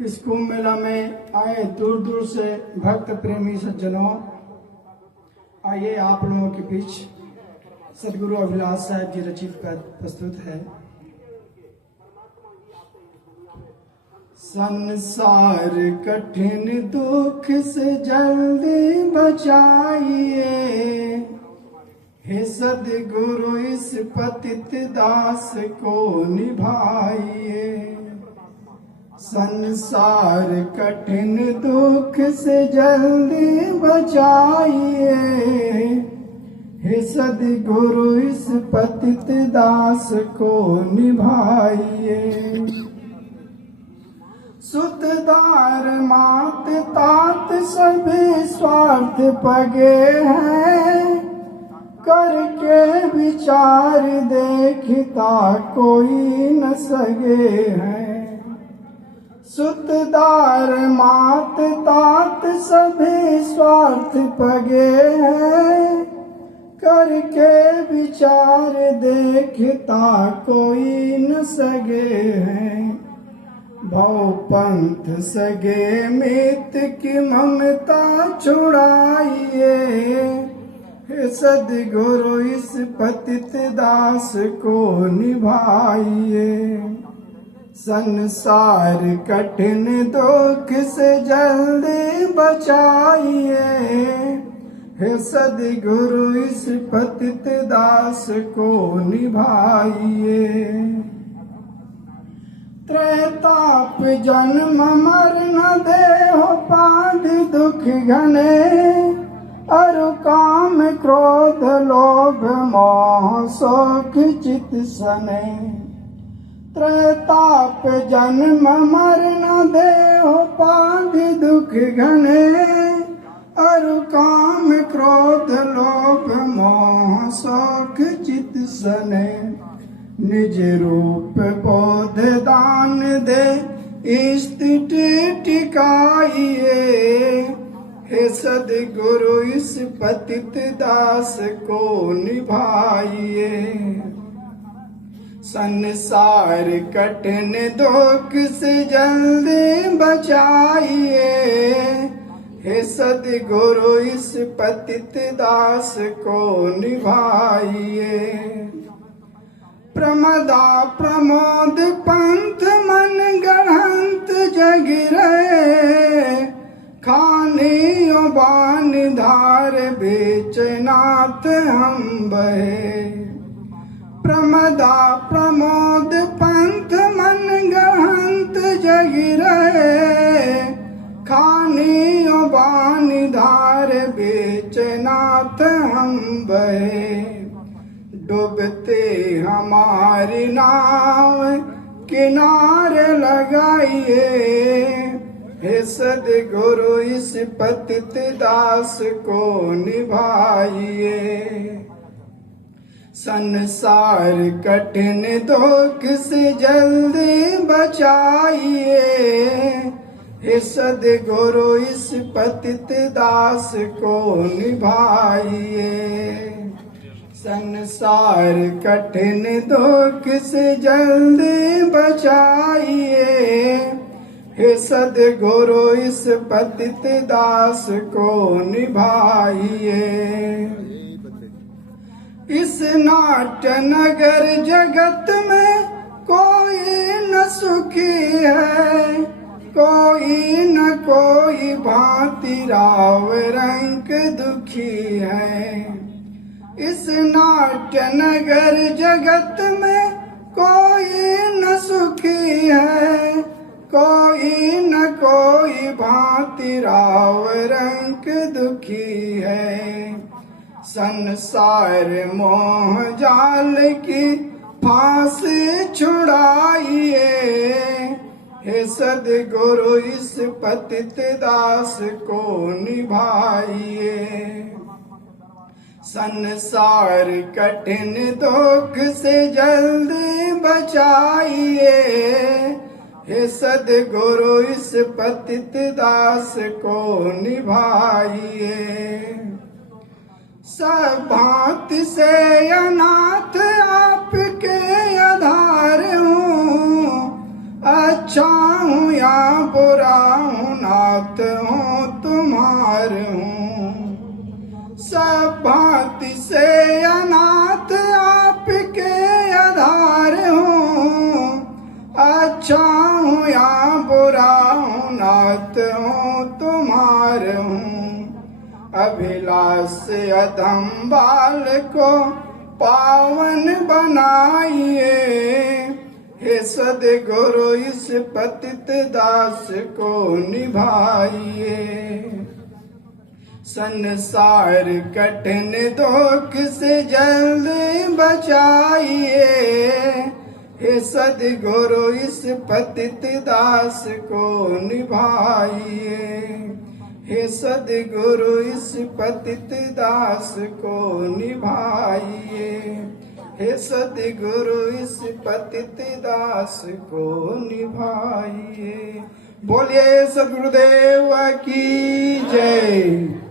इस कुंभ मेला में आए दूर दूर से भक्त प्रेमी सज्जनों, आइए आप लोगों के बीच सदगुरु अभिलाष साहब जी रचित पद प्रस्तुत है। संसार कठिन दुख से जल्दी बचाइए, हे सदगुरु इस पतित दास को निभाइए। संसार कठिन दुख से जल्दी बचाइए, हे सदगुरु इस पतित दास को निभाइए। सुतदार मात तात सभी स्वार्थ पगे हैं, करके विचार देखता कोई न सगे हैं। सुतदार मात तात सभी स्वार्थ पगे हैं, करके विचार देखता कोई न सगे हैं। भव पंथ सगे मित की ममता छुड़ाइए, हे सदगुरु इस पतित दास को निभाइए। संसार कठिन दुख से जल्दी बचाइए, हे सदगुरु इस पतित दास को निभाइए। त्रैताप जन्म मरण देह पाद दुख घने, अरु काम क्रोध लोभ मोह शोक चित सने। त्रैताप जन्म मरण देह पाद दुख घने, अरु काम क्रोध लोभ मोह शोक चित सने। निज रूप बोध दान दे स्थिति टिकाइए, हे सदगुरु इस पतित दास को निभाइए। संसार कठिन दुख से जल्दी बचाइए, हे सदगुरु इस पतित दास को निभाइए। प्रमदा प्रमोद पंथ मन गढ़ंत जगिरे, खाने बान धार बेचनाथ हम बहे। प्रमदा प्रमोद पंथ मन गढ़ंत जगिरे, खाने बान धार बेचनाथ हम बहे। डूबते हमारी नाव किनारे लगाइए, हे सदगुरु इस पतित दास को निभाइए। संसार कठिन दुख से जल्दी बचाइए, हे सदगुरु इस पतित दास को निभाइए। संसार कठिन दुख से जल्दी बचाइए, हे सदगुरु इस पतित दास को निभाइए। इस नाट्य नगर जगत में कोई न सुखी है, कोई न कोई भांति राव रंग दुखी है। इस नाट्य नगर जगत में कोई न सुखी है, कोई न कोई भांति राव रंग दुखी है। संसार मोह जाल की फांसी छुड़ाइए, हे सदगुरु इस पतित दास को निभाइए। संसार कठिन दुख से जल्दी बचाइए, हे सदगुरु इस पतित दास को निभाइए। सब भांति से अनाथ आपके आधार हूँ, अच्छा हूँ या बुरा हूँ नाथ हूँ तुम्हार हूँ, सब भांति से अनाथ आपके आधार हूँ। अच्छा हूँ या बुरा हूँ नाथ हूँ तुम्हार हूँ, अभिलाष अधम बाल को पावन बनाइए, हे सद्गुरु इस पतित दास को निभाइए। संसार कठिन दुख से जल्द बचाइए, हे सद्गुरु इस पतित दास को निभाइए, हे सद्गुरु इस पतित दास को निभाइए, हे सद्गुरु इस पतित दास को निभाइए। बोलिए सद्गुरुदेव की जय।